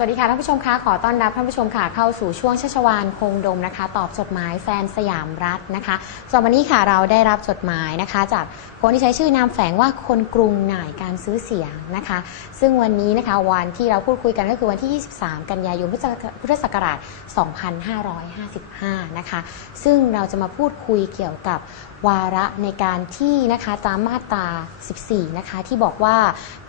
สวัสดีค่ะท่านผู้ชมคะขอต้อนรับท่านผู้ชมค่ะเข้าสู่ช่วงชัชวานคงดมนะคะ ตอบจดหมายแฟนสยามรัฐนะคะสำหรับวันนี้ค่ะเราได้รับจดหมายนะคะ จากคนที่ใช้ชื่อนามแฝงว่าคนกรุงหน่ายการซื้อเสียงนะคะ ซึ่งวันนี้นะคะวันที่เราพูดคุยกันก็คือวันที่ 23 กันยายนพุทธศักราช 2555 นะคะ ซึ่งเราจะมาพูดคุยเกี่ยวกับวาระในการที่นะคะตามมาตรา 14 นะคะ ที่บอกว่า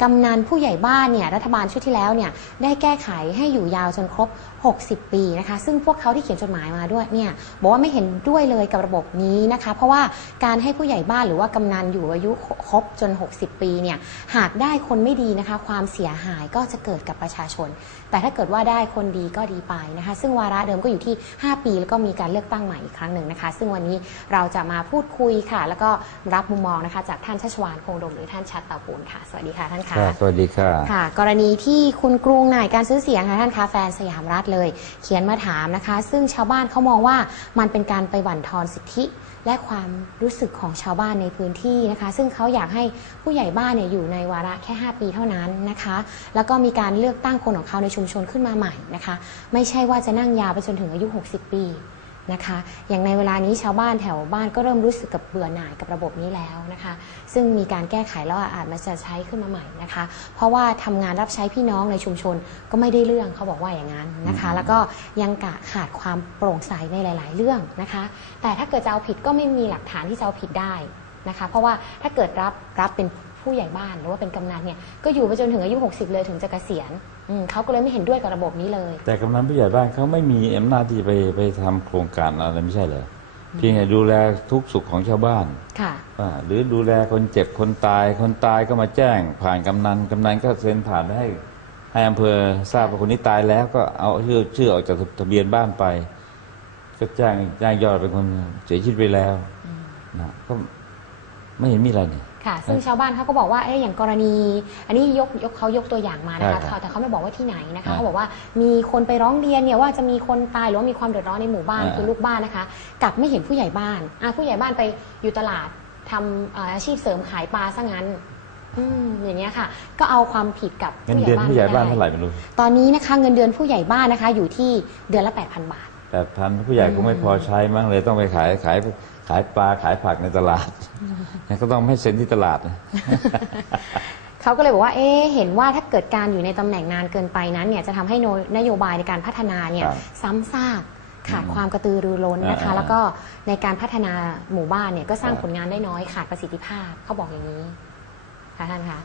กำนันผู้ใหญ่บ้านเนี่ยรัฐบาลชุดที่แล้วเนี่ยได้แก้ไขให้อยู่ยาวจนครบ 60 ปีนะคะ ซึ่งพวกเขาที่เขียนจดหมายมาด้วยเนี่ยบอกว่าไม่เห็นด้วยเลยกับระบบนี้นะคะ เพราะว่าการให้ผู้ใหญ่บ้านหรือว่ากำนันอยู่อายุครบจน 60 ปีเนี่ยหากได้คนไม่ดีนะคะ ความเสียหายก็จะเกิดกับประชาชน แต่ถ้าเกิดว่าได้คนดีก็ดีไปนะคะ ซึ่งวาระเดิมก็อยู่ที่ 5 ปีแล้วก็มีการเลือกตั้งใหม่อีกครั้งหนึ่งนะคะ ซึ่งวันนี้เราจะมาพูดคุยค่ะ แล้วก็รับมุมมองนะคะ จากท่านชัชวานคงดมหรือท่านชัดเตาปูนค่ะ สวัสดีค่ะท่านคะค่ะสวัสดีค่ะค่ะ กรณีที่คุณกรุงหน่ายการซื้อเสียงค่ะท่านคะแฟนสยามรัฐเลย เขียนมาถามนะคะ ซึ่งชาวบ้านเขามองว่ามันเป็นการไปบั่นทอนสิทธิและความรู้สึกของชาวบ้านในพื้นที่นะคะ ซึ่งเขาอยากให้ผู้ใหญ่บ้านเนี่ยอยู่ในวาระแค่ 5 ปีเท่านั้นนะคะ แล้วก็มีการเลือกตั้งคนของเขาในชุมชนขึ้นมาใหม่นะคะ ไม่ใช่ว่าจะนั่งยาวไปจนถึงอายุ 60 ปี นะคะ อย่างในเวลานี้ชาวบ้านแถวบ้านก็เริ่มรู้สึกกับเบื่อหน่ายกับระบบนี้แล้วนะคะ ซึ่งมีการแก้ไขแล้วอาจมาจะใช้ขึ้นมาใหม่นะคะ เพราะว่าทำงานรับใช้พี่น้องในชุมชนก็ไม่ได้เรื่องเขาบอกว่าอย่างนั้นนะคะ แล้วก็ยังกะขาดความโปร่งใสในหลาย ๆ เรื่องนะคะ แต่ถ้าเกิดจะเอาผิดก็ไม่มีหลักฐานที่จะเอาผิดได้นะคะ เพราะว่าถ้าเกิดรับรับเป็น ผู้ใหญ่บ้านหรือว่าเป็นกำนันเนี่ยก็อยู่ไปจนถึงอายุ 60 เลยถึงจะเกษียณอืมเขาก็เลยไม่เห็นด้วยกับระบบนี้เลย แต่กำนันผู้ใหญ่บ้านเขาไม่มีอำนาจที่ไปไปทำโครงการอะไรไม่ใช่เหรอเพียงแต่ดูแลทุกสุขของชาวบ้านค่ะ อ่าหรือดูแลคนเจ็บคนตายคนตายก็มาแจ้ง ผ่านกำนันกำนันก็เซ็นผ่านให้ให้อำเภอทราบว่าคนนี้ตายแล้วก็เอาชื่อชื่อออกจากทะเบียนบ้านไป ก็แจ้งแจ้งยอดเป็นคนเสียชีวิตไปแล้วนะก็ไม่เห็นมีอะไรเนี่ย ค่ะ ซึ่งชาวบ้านเขาก็บอกว่าเอ๊ะอย่างกรณี อันนี้ยกยกเขายกตัวอย่างมานะคะใช่ครับแต่เขาไม่บอกว่าที่ไหนนะคะอ่าเขาบอกว่ามีคนไปร้องเรียนเนี่ยว่าจะมีคนตายหรือว่ามีความเดือดร้อนในหมู่บ้านอ่าคือลูกบ้านนะคะกลับไม่เห็นผู้ใหญ่บ้านอะผู้ใหญ่บ้านไปอยู่ตลาดทำเอ่ออาชีพเสริมขายปลาซะงั้นอืมอย่างเงี้ยค่ะ ก็เอาความผิดกับเงินเดือนผู้ใหญ่บ้านเท่าไหร่ไม่รู้ตอนนี้นะคะเงินเดือนผู้ใหญ่บ้านนะคะ อยู่ที่เดือนละ 8,000 บาทแต่พันผู้ใหญ่ก็ไม่พอใช้มั้งเลยต้องไปขายขาย ขายปลาขายผักในตลาดงั้นก็ต้องให้เซ็นที่ตลาดนะเขาก็เลยบอกว่า เอ๊ะเห็นว่าถ้าเกิดการอยู่ในตำแหน่งนานเกินไปนั้นเนี่ยจะทำให้โนนโยบายในการพัฒนาเนี่ยครับซ้ำซากขาดอืมความกระตือรือร้นนะคะอ่าแล้วก็ในการพัฒนาหมู่บ้านเนี่ยก็สร้างครับผลงานได้น้อยขาดประสิทธิภาพเขาบอกอย่างนี้ค่ะท่านคะ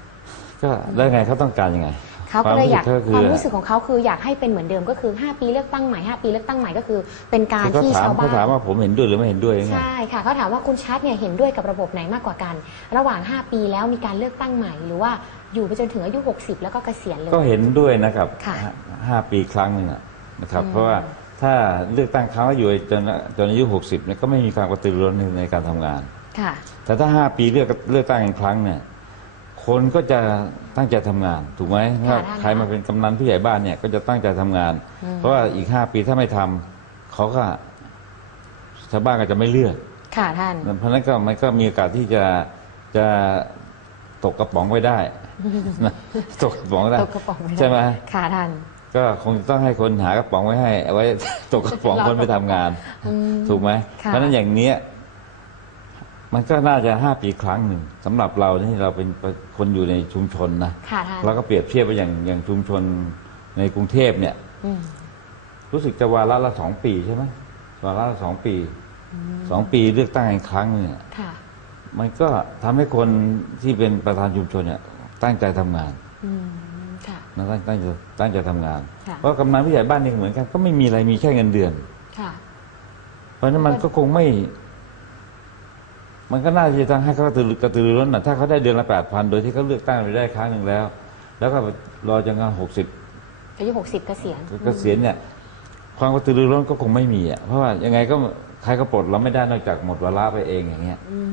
ก็แล้วไงเขาต้องการยังไง เขาก็เลยอยากคความวามรู้รู้สึสึกกของเขาคืออยากให้เป็นเหมือนเดิมก็คือ 5 ปีเลือกตั้งใหม่ 5 ปีเลือกตั้งใหม่ก็คือ เป็นการคือเขาที่ถามชาวบ้าเขาถามนว่าผมเห็นด้วยหรือไม่เห็นด้วยยังไงใช่ค่ะเขาถามว่าคุณชัดเนี่ยเห็นด้วยกับระบบไหนมากกว่ากัน ระหว่าง 5 ปีแล้วมีการเลือกตั้งใหม่หรือว่าอยู่ไปจนถึงอายุ 60 แล้วก็เกษียณเลยก็เห็นด้วยนะครับค่ะห้าห้าปีครั้งหนึ่งอะนะครับอืมเพราะว่าถ้าเลือกตั้งครั้งแล้วอยู่จนจนอายุหกสิบเนี่ยก็ไม่มีความกระตือรือร้นในการทำงาน ค่ะ แต่ถ้าห้าปีเลือกเลือกตั้งอีกครั้งเนี่ย คนก็จะตั้งใจทำงานถูกไหมว่าท่านใครมาเป็นกำนันผู้ใหญ่บ้านเนี่ยก็จะตั้งใจทำงานอืมเพราะว่าอีกห้าปีถ้าไม่ทำเขาก็ชาวบ้านก็จะไม่เลือกค่ะท่าน เพราะฉะนั้นก็มันก็มีโอกาสที่จะจะตกกระป๋องไว้ได้นะตกกระป๋องได้ตกกระป๋องไม่ได้ใช่ไหมค่ะท่าน ก็คงต้องให้คนหากระป๋องไว้ให้เอาไว้ตกกระป๋องคนไปทำงาน อืม ถูกไหม ค่ะ เพราะฉะนั้นอย่างเนี้ย มันก็น่าจะห้าปีครั้งหนึ่งสำหรับเราที่เราเป็นคนอยู่ในชุมชนนะค่ะท่านเราก็เปรียบเทียบไปอย่างอย่างชุมชนในกรุงเทพเนี่ย อืมรู้สึกจะวาระละสองปีใช่ไหมวาระละสองปีสองปีเลือกตั้งอีกครั้งหนึงเนี่ย ค่ะ มันก็ทำให้คนที่เป็นประธานชุมชนเนี่ยตั้งใจทำงานอืมค่ะ นะตั้งตั้งใจตั้งใจทำงาน ค่ะ เพราะกำนันผู้ใหญ่บ้านนี่ก็เหมือนกัน ก็ไม่มีอะไรมีแค่เงินเดือน ค่ะ เพราะฉะนั้นมันก็คงไม่ มันก็น่าจะต้องให้เขากระตือกระตือรือร้นนะถ้าเขาได้เดือนละแปดพันโดยที่เขาเลือกตั้งไปได้ครั้งหนึ่งแล้ว แล้วก็รอจนกระทั่งหกสิบอายุ60เกษียณเกษียณเนี่ยความกระตือรือร้นก็คงไม่มีอะเพราะว่ายังไงก็ใครก็ปลดเราไม่ได้นอกจากหมดเวลาไปเองอย่างเงี้ยอืม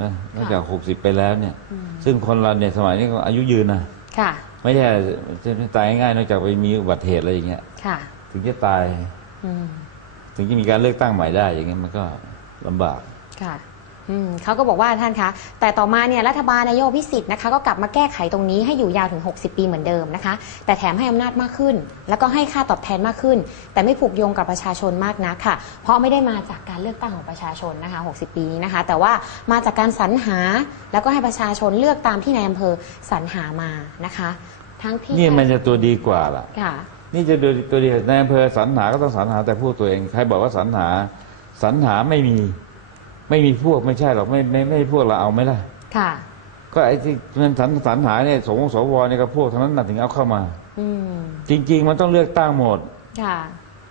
นะนอกจากหกสิบไปแล้วเนี่ยอืมซึ่งคนเราเนี่ยสมัยนี้ก็อายุยืนนะค่ะ ไม่ใช่จะตายง่ายๆนอกจากไปมีอุบัติเหตุอะไรอย่างเงี้ยค่ะ ถึงจะตายอืมถึงจะมีการเลือกตั้งใหม่ได้อย่างเงี้ยมันก็ลำบากค่ะ อืมเขาก็บอกว่าท่านคะ แต่ต่อมาเนี่ยรัฐบาลนายกพิสิทธิ์นะคะก็กลับมาแก้ไขตรงนี้ให้อยู่ยาวถึง 60 ปีเหมือนเดิมนะคะ แต่แถมให้อำนาจมากขึ้น แล้วก็ให้ค่าตอบแทนมากขึ้น แต่ไม่ผูกโยงกับประชาชนมากนักค่ะ เพราะไม่ได้มาจากการเลือกตั้งของประชาชนนะคะ 60 ปีนี้นะคะ แต่ว่ามาจากการสรรหาแล้วก็ให้ประชาชนเลือกตามที่นายอำเภอสรรหามานะคะ ทั้งที่นี่มันจะตัวดีกว่าล่ะค่ะนี่จะดูตัวเดียวในอำเภอสรรหาก็ต้องสรรหาแต่พวกตัวเองใครบอกว่าสรรหาสรรหาไม่มี ไม่มีพวกไม่ใช่หรอกไม่ไม่ไม่ไม่พวกเราเอาไหมล่ะ ค่ะ ก็ไอ้ที่มันสรรสรรหาเนี่ยสงฆ์สวเนี่ยก็พวกทั้งนั้นน่ะถึงเอาเข้ามา อืมจริง ๆ มันต้องเลือกตั้งหมด ค่ะ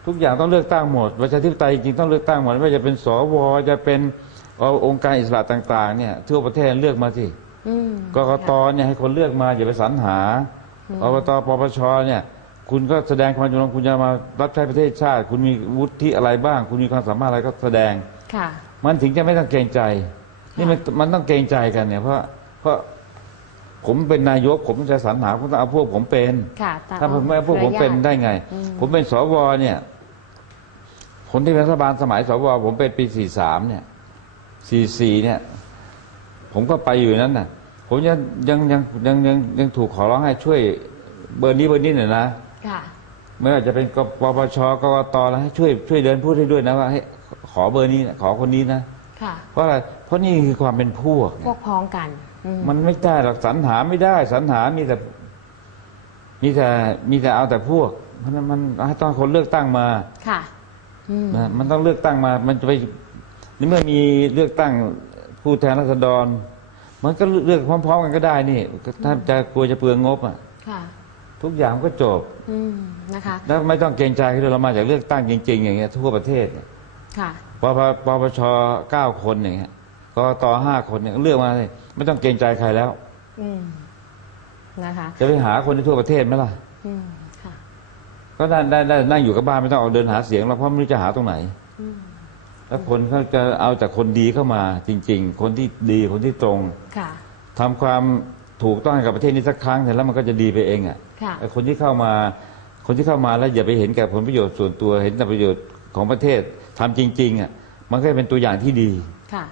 ทุกอย่างต้องเลือกตั้งหมดประชาธิปไตยจริงๆต้องเลือกตั้งหมดไม่ว่าจะเป็นสวจะเป็นองค์การอิสระต่าง ๆ เนี่ยทั่วประเทศเลือกมาสิอืมกกตเนี่ยให้คนเลือกมาอย่าไปสรรหาอบตปปชเนี่ย คุณก็แสดงความจำนงคุณจะมารับใช้ประเทศชาติ คุณมีวุฒิอะไรบ้าง คุณมีความสามารถอะไรก็แสดง ค่ะ มันถึงจะไม่ต้องเกรงใจ นี่มันมันต้องเกรงใจกันเนี่ยเพราะเพราะผมเป็นนายกผมจะสรรหาผมต้องเอาพวกผมเป็นค่ะแต่ถ้าผมไม่เอาพวกผมเป็นได้ไงอืมผมเป็นสวเนี่ยคนที่เป็นรัฐบาลสมัยสวผมเป็นปีสี่สามเนี่ยสี่สี่เนี่ย ผมก็ไปอยู่นั้นน่ะ ผมยังยังยังยังยังยังถูกขอร้องให้ช่วยเบอร์นี้เบอร์นี้หน่อยนะค่ะไม่ว่าจะเป็นกปปชกกตแล้วให้ช่วยช่วยเดินพูดให้ด้วยนะว่าให้ ขอเบอร์นี้นะขอคนนี้นะค่ะ เพราะอะไรเพราะนี่คือความเป็นพวก พวกพ้องกันอืมมันไม่ได้หรอกสรรหาไม่ได้สรรหามีแต่ มีแต่มีแต่เอาแต่พวก เพราะฉะนั้นมันให้ต้องคนเลือกตั้งมาค่ะอืมนะมันต้องเลือกตั้งมา มันจะไปนี่เมื่อมีเลือกตั้งผู้แทนราษฎร มันก็เลือกพร้อม ๆ กันก็ได้นี่ถ้าจะกลัวจะเปลืองงบอะ ค่ะ ทุกอย่างมันก็จบ อืมนะคะ แล้วไม่ต้องเกรงใจคือเรามาจากเลือกตั้งจริง ๆ อย่างเงี้ยทั่วประเทศเนี่ยค่ะ ปปปปชเก้าคนอย่างเงี้ยกกตห้าคนเนี่ยเลือกมาเลยไม่ต้องเกรงใจใครแล้วอืมนะคะ จะไปหาคนในทั่วประเทศไหมล่ะอืมค่ะก็ได้ได้ได้นั่งอยู่กับบ้านไม่ต้องออกเดินหาเสียงหรอกเพราะไม่รู้จะหาตรงไหนอืมแล้วคนเขาจะเอาจากคนดีเข้ามาจริง ๆ คนที่ดีคนที่ตรงค่ะทำความถูกต้องให้กับประเทศนี้สักครั้งเสร็จแล้วมันก็จะดีไปเองอะค่ะไอ้คนที่เข้ามา คนที่เข้ามาแล้วอย่าไปเห็นแก่ผลประโยชน์ส่วนตัวเห็นแต่ประโยชน์ของประเทศ ทำจริง ๆอะมันก็เป็นตัวอย่างที่ดีค่ะ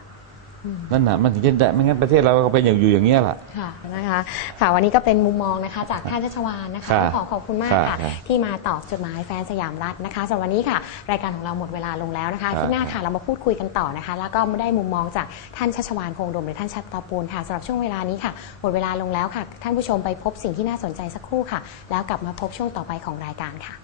นั่นน่ะมันถึงจะได้ไม่งั้นประเทศเราก็เป็นอย่างอยู่อย่างเงี้ยแหละค่ะนะคะค่ะวันนี้ก็เป็นมุมมองนะคะ จากท่านชัชวานนะคะครับขอขอบคุณมากครับค่ะครับที่มาตอบจดหมายแฟนสยามรัฐนะคะสำหรับวันนี้ค่ะ รายการของเราหมดเวลาลงแล้วนะคะครับที่หน้าค่ะเรามาพูดคุยกันต่อนะคะ แล้วก็ได้มุมมองจากท่านชัชวานคงดมหรือท่านชัตตาปูลค่ะสำหรับช่วงเวลานี้ค่ะหมดเวลาลงแล้วค่ะ ท่านผู้ชมไปพบสิ่งที่น่าสนใจสักครู่ค่ะ แล้วกลับมาพบช่วงต่อไปของรายการค่ะ